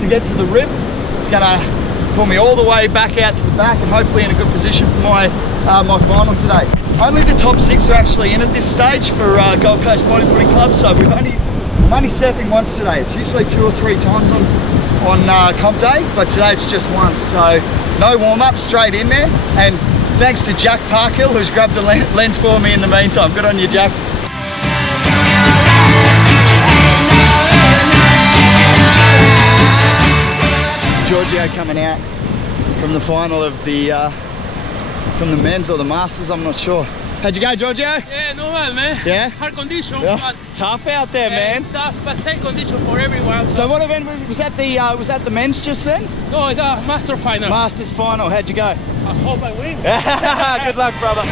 to get to the rib. It's gonna pull me all the way back out to the back and hopefully in a good position for my my final today. Only the top 6 are actually in at this stage for Gold Coast Bodyboarding Club, so I'm only surfing once today. It's usually 2 or 3 times on comp day, but today it's just once. So no warm-up, straight in there. And thanks to Jack Parkhill, who's grabbed the lens for me in the meantime. Good on you, Jack. Giorgio coming out from the final of the from the men's or the masters, I'm not sure. How'd you go, Giorgio? Yeah, normal, man. Yeah? Hard condition, Yeah. but Tough out there, man. tough, but same condition for everyone. So what event was that? The men's just then? No, it's a master final. Masters final. How'd you go? I hope I win. Good luck, brother.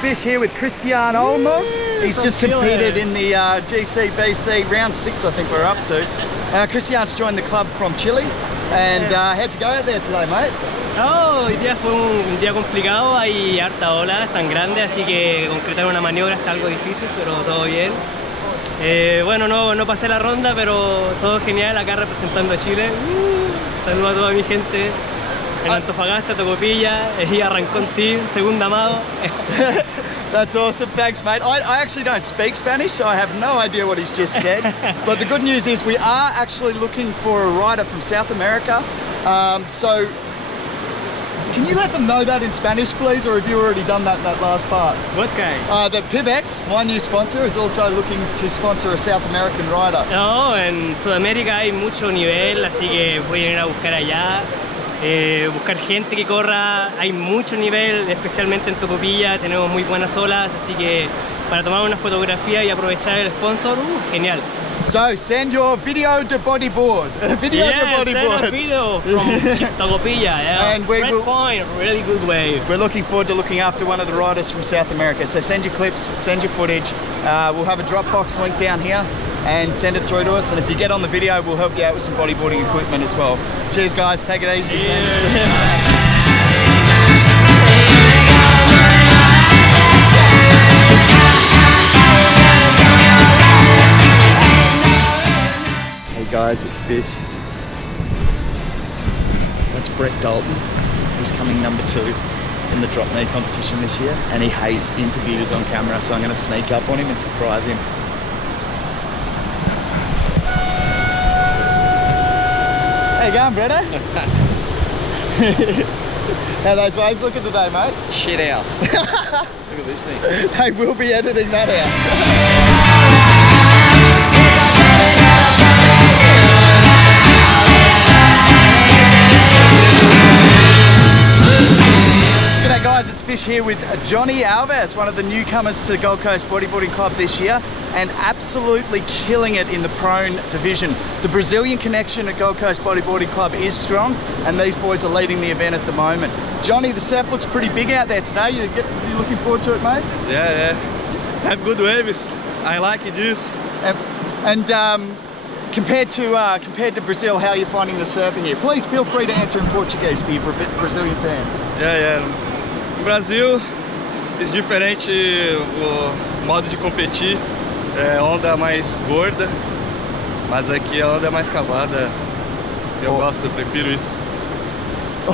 Fish here with Christian Olmos. He's just competed in the GCBC round 6, I think we're up to. Christian's joined the club from Chile. And how'd you go out there today, mate? No, hoy día fue un día complicado, hay harta ola, es tan grande, así que concretar una maniobra está algo difícil, pero todo bien. Bueno, no pasé la ronda, pero todo genial, acá representando a Chile. Saludo a toda mi gente. En Antofagasta, Tocopilla, y Arrancón Team, segundo amado. That's awesome, thanks mate. I actually don't speak Spanish, so I have no idea what he's just said. But the good news is we are actually looking for a rider from South America. So, can you let them know that in Spanish, please, or have you already done that in that last part? What kind? The Pivex, my new sponsor, is also looking to sponsor a South American rider. No, en Sudamérica hay mucho nivel, así que voy a ir a buscar allá. Buscar gente que corra, hay mucho nivel, especialmente en Tocopilla, tenemos muy buenas olas, así que para tomar una fotografía y aprovechar el sponsor, genial. So send your video to Bodyboard. Video to Bodyboard. Send a video from Tocopilla, yeah. And we will, point, really good wave. We're looking forward to looking after one of the riders from South America. So send your clips, send your footage. We'll have a Dropbox link down here and send it through to us. And if you get on the video, we'll help you out with some bodyboarding equipment as well. Cheers, guys. Take it easy. Yeah. Thanks. Guys, it's Fish. That's Brett Dalton. He's coming number 2 in the drop knee competition this year, and he hates interviews on camera, so I'm going to sneak up on him and surprise him. How you going, Bretto? How those waves looking today, mate? Shit house. Look at this thing. They will be editing that out. G'day guys, it's Fish here with Johnny Alves, one of the newcomers to the Gold Coast Bodyboarding Club this year, and absolutely killing it in the prone division. The Brazilian connection at Gold Coast Bodyboarding Club is strong, and these boys are leading the event at the moment. Johnny, the surf looks pretty big out there today. You looking forward to it, mate? Yeah. Have good waves. I like this. And compared to Brazil, how are you finding the surfing here? Please feel free to answer in Portuguese for your Brazilian fans. Yeah. No Brasil é diferente o modo de competir. É onda mais gorda, mas aqui a onda é mais cavada. Eu gosto, eu prefiro isso.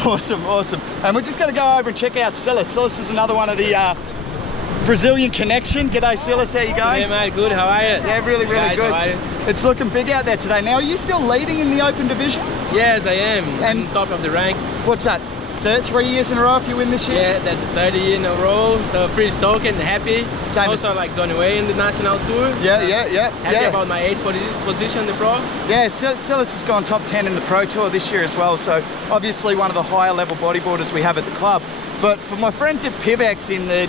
Awesome. And we're just going to go over and check out Silas. Silas is another one of the Brazilian connection. G'day Silas, how you going? Yeah, mate, good. How are you? Yeah, really Guys, good. how are you? It's looking big out there today. Now, are you still leading in the open division? Yes, I am. And I'm top of the rank. What's that? 3 years in a row if you win this year? Yeah, that's the 30 year in a row. So pretty stoked and happy. Same also as... like Donny Way in the national tour. Yeah. Happy about my 8th position in the pro. Yeah, Silas has gone top 10 in the pro tour this year as well. So obviously one of the higher level bodyboarders we have at the club. But for my friends at Pivex in the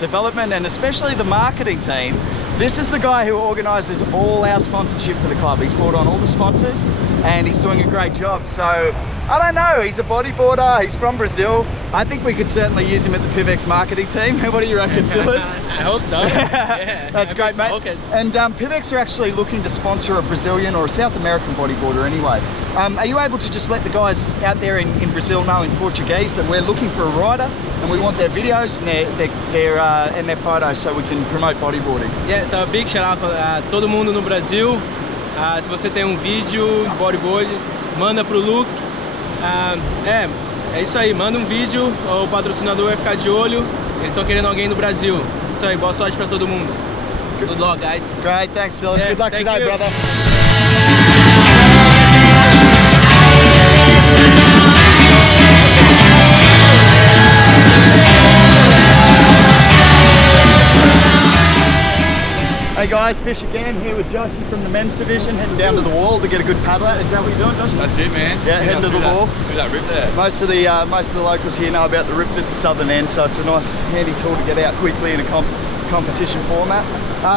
development and especially the marketing team, this is the guy who organises all our sponsorship for the club. He's brought on all the sponsors and he's doing a great job. So I don't know. He's a bodyboarder. He's from Brazil. I think we could certainly use him at the Pivex marketing team. What do you reckon, Silas? I hope so. Yeah, That's great, mate. Okay. And Pivex are actually looking to sponsor a Brazilian or a South American bodyboarder anyway. Are you able to just let the guys out there in Brazil know in Portuguese that we're looking for a rider and we want their videos and their photos so we can promote bodyboarding? Yeah, so a big shout out para todo mundo no Brasil. Se você tem vídeo bodyboard, manda pro Luke. É isso aí, manda vídeo, o patrocinador vai ficar de olho. Eles estão querendo alguém do Brasil. Isso aí, boa sorte para todo mundo. Good luck, guys. Great, thanks, Silas. Yeah, good luck thank today, you. brother. Hey guys, Fish again, here with Joshy from the men's division, heading down to the wall to get a good paddle out. Is that what you're doing, Joshy? That's it, man. Yeah, heading to the wall. Through that rip there. Most of the locals here know about the rip at the southern end, so it's a nice, handy tool to get out quickly in a competition format.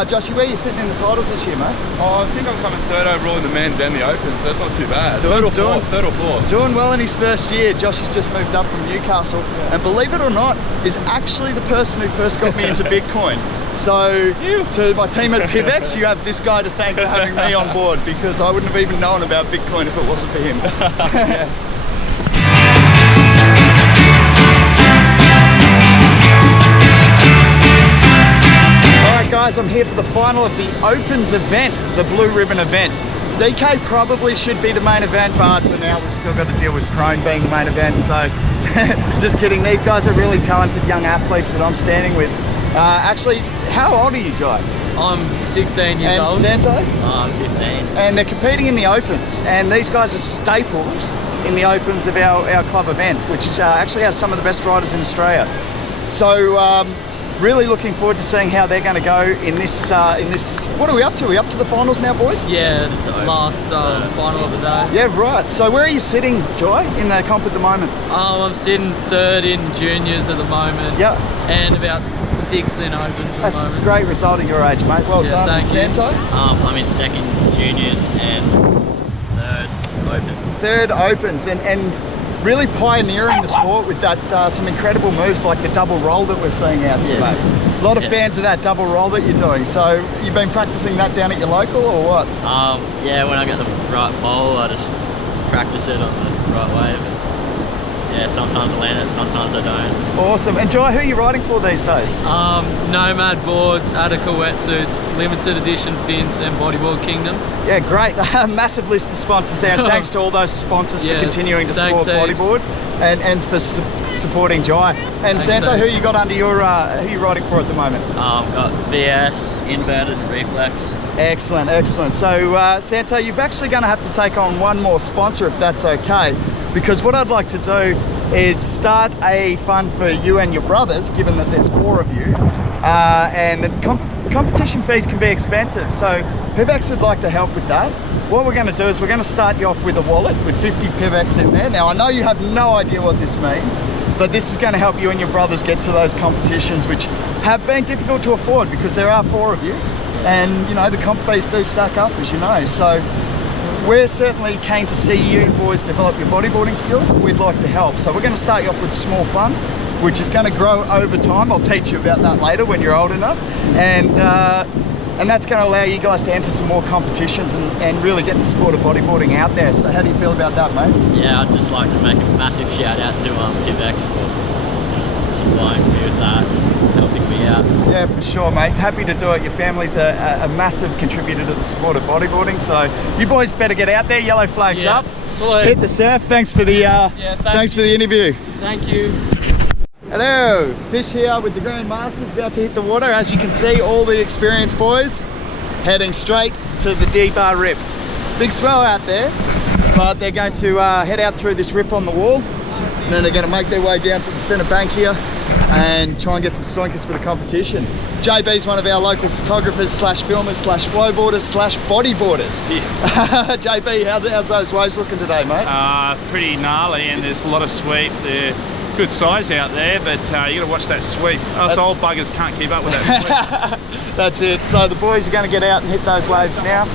Joshy, where are you sitting in the titles this year, mate? Oh, I think I'm coming third overall in the men's and the open, so that's not too bad. Third or fourth. Doing well in his first year. Joshy's just moved up from Newcastle, and believe it or not, is actually the person who first got me into Bitcoin. So, to my team at Pivex, you have this guy to thank for having me on board, because I wouldn't have even known about Bitcoin if it wasn't for him. Yes. Alright guys, I'm here for the final of the Opens event, the Blue Ribbon event. DK probably should be the main event, but for now we've still got to deal with Prone being the main event, so just kidding. These guys are really talented young athletes that I'm standing with. Actually, how old are you, Jai? I'm 16 years old. And Santo? I'm 15. And they're competing in the Opens, and these guys are staples in the Opens of our club event, which actually has some of the best riders in Australia. So really looking forward to seeing how they're going to go in this. What are we up to? Are we up to the finals now, boys? Yeah, last final of the day. Yeah, right. So where are you sitting, Jai, in the comp at the moment? I'm sitting third in juniors at the moment. Yeah. And about sixth in opens at the That's moment. a great result at your age, mate. Well Yeah, done. And thank you. Santo? I'm in second juniors and third opens. Third Opens, and really pioneering the sport with that some incredible moves like the double roll that we're seeing out here, Yeah. mate. A lot of fans of that double roll that you're doing. So you've been practicing that down at your local or what? Yeah, when I get the right pole, I just practice it on the right wave. Yeah, sometimes I land it, sometimes I don't. Awesome. And Jai, who are you riding for these days? Nomad boards, Attica wetsuits, limited edition fins, and Bodyboard Kingdom. Yeah, great. Massive list of sponsors there. Thanks to all those sponsors for continuing to support Bodyboard and for supporting Jai. And Thanks, Santo, who Ace. you got under your, who are you riding for at the moment? Got VS, inverted, reflex. Excellent, excellent. So Santo, you're actually going to have to take on one more sponsor if that's okay, because what I'd like to do is start a fund for you and your brothers, given that there's 4 of you, and the competition fees can be expensive, so Pivex would like to help with that. What we're going to do is we're going to start you off with a wallet with 50 Pivex in there. Now I know you have no idea what this means, but this is going to help you and your brothers get to those competitions, which have been difficult to afford because there are 4 of you. And you know, the comp fees do stack up, as you know, so we're certainly keen to see you boys develop your bodyboarding skills. We'd like to help, so we're going to start you off with a small fund, which is going to grow over time. I'll teach you about that later when you're old enough, and that's going to allow you guys to enter some more competitions and really get the sport of bodyboarding out there. So how do you feel about that, mate? Yeah, I'd just like to make a massive shout out to Pivex for supplying me with that, helping me out. Yeah, for sure, mate. Happy to do it. Your family's a massive contributor to the sport of bodyboarding, so you boys better get out there. Yellow flags up. Sweet. Hit the surf. Thanks for the thanks for the interview. Thank you. Hello, Fish here with the Grandmasters, about to hit the water. As you can see, all the experienced boys heading straight to the D-bar rip. Big swell out there, but they're going to head out through this rip on the wall, and then they're going to make their way down to the centre bank here and try and get some stoinkers for the competition. JB's one of our local photographers slash filmers slash flowboarders slash bodyboarders. Yeah. JB, how's those waves looking today, mate? Pretty gnarly, and there's a lot of sweep. They're good size out there, but you got to watch that sweep. Us old buggers can't keep up with that sweep. That's it. So the boys are going to get out and hit those waves now.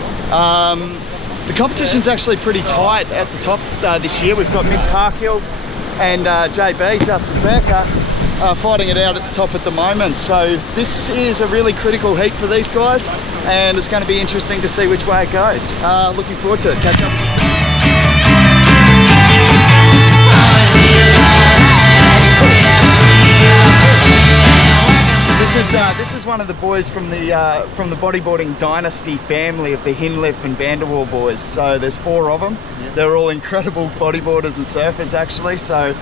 The competition's actually pretty tight at the top this year. We've got Mick Parkhill and JB, Justin Becker, fighting it out at the top at the moment. So this is a really critical heat for these guys, and it's going to be interesting to see which way it goes. Looking forward to it. Catch up with you soon. This is one of the boys from the bodyboarding dynasty family of the Hinliffe and Vanderwall boys. So there's 4 of them. Yeah. They're all incredible bodyboarders and surfers actually. So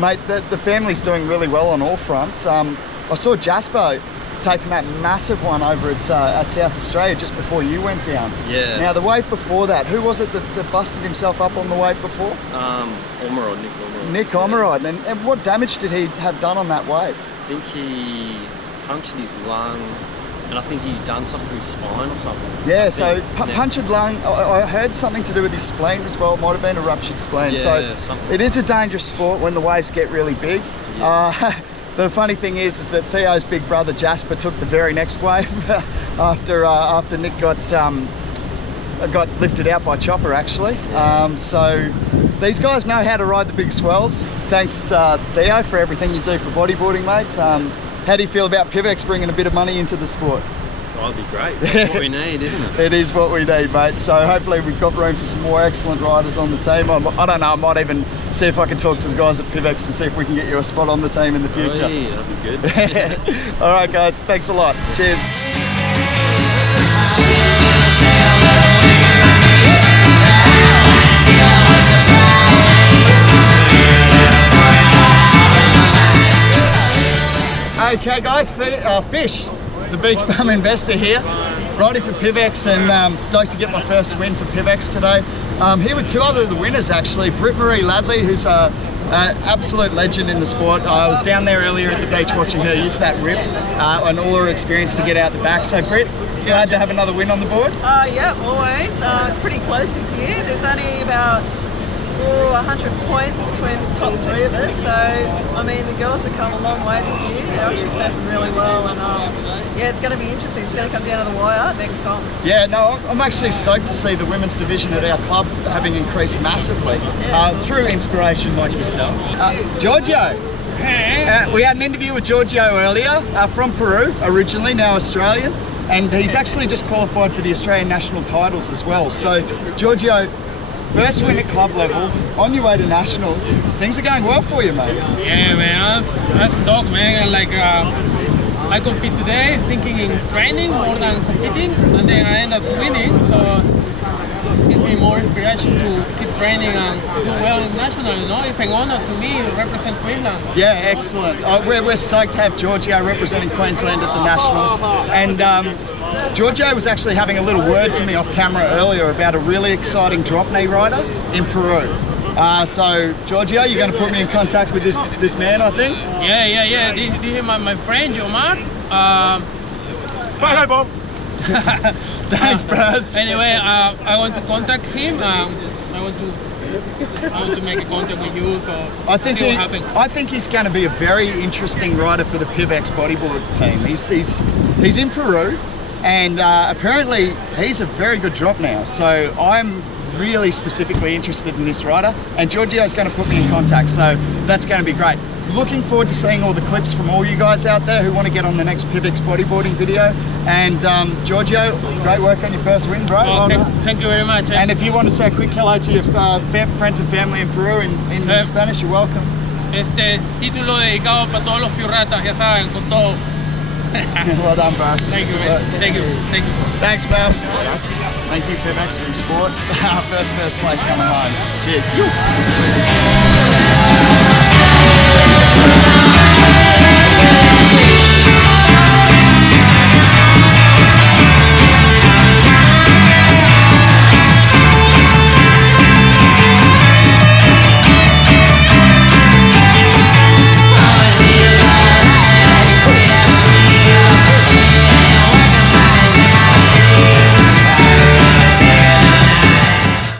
mate, the family's doing really well on all fronts. I saw Jasper taking that massive one over at South Australia just before you went down. Yeah. Now the wave before that, who was it that busted himself up on the wave before? Nick Omerod. And what damage did he have done on that wave? I think he punctured his lung, and I think he done something to his spine or something. Yeah, so punctured lung, I heard something to do with his spleen as well. It might have been a ruptured spleen. Yeah, so it is a dangerous sport when the waves get really big. Yeah. The funny thing is that Theo's big brother Jasper took the very next wave after Nick got lifted out by Chopper actually. So these guys know how to ride the big swells. Thanks to Theo for everything you do for bodyboarding, mate. How do you feel about Pivex bringing a bit of money into the sport? Oh, that'd be great. That's what we need, isn't it? It is what we need, mate. So hopefully we've got room for some more excellent riders on the team. I don't know, I might even see if I can talk to the guys at Pivex and see if we can get you a spot on the team in the future. Oh, yeah, that'd be good. All right, guys. Thanks a lot. Cheers. Okay guys, Fish, the beach bum investor here, riding for Pivex, and stoked to get my first win for Pivex today. Here with 2 other of the winners actually, Britt Marie Ladley, who's an absolute legend in the sport. I was down there earlier at the beach watching her use that rip and all her experience to get out the back. So Britt, glad to have another win on the board? Yeah, always. It's pretty close this year. There's only about 100 points between the top 3 of us, so I mean the girls have come a long way this year. They're actually surfing really well, and yeah, it's going to be interesting. It's going to come down to the wire next comp. Yeah, no, I'm actually stoked to see the women's division at our club having increased massively through inspiration like yourself. Giorgio, we had an interview with Giorgio earlier from Peru originally, now Australian, and he's actually just qualified for the Australian national titles as well. So Giorgio, first win at club level, on your way to nationals. Things are going well for you, mate. Yeah, man, that's stoked, man. Like, I compete today thinking in training more than competing, and then I end up winning, so it gives me more inspiration to keep training and do well in national, you know? It's an honor to me to represent Queensland. Yeah, excellent. We're stoked to have Giorgio representing Queensland at the nationals. And Giorgio was actually having a little word to me off camera earlier about a really exciting drop knee rider in Peru. So Giorgio, you're going to put me in contact with this man, I think? Yeah. This is my friend, Jomar. Bye, Bob. Thanks, bros. Anyway, I want to contact him. I want to make a contact with you, so I think he's going to be a very interesting rider for the Pivex bodyboard team. He's in Peru, and apparently he's a very good drop now. So I'm really specifically interested in this rider, and Giorgio's going to put me in contact. So that's going to be great. Looking forward to seeing all the clips from all you guys out there who want to get on the next Pivex bodyboarding video. And Giorgio, great work on your first win, bro. Thank you very much. And if you want to say a quick hello to your friends and family in Peru in Spanish, you're welcome. Título dedicado para todos los piurratas, ya saben, con todo. Well done, bro. Thank you, man. Thank you. Thanks, man. Thank you, Pivex, for the sport. First place coming home. Cheers.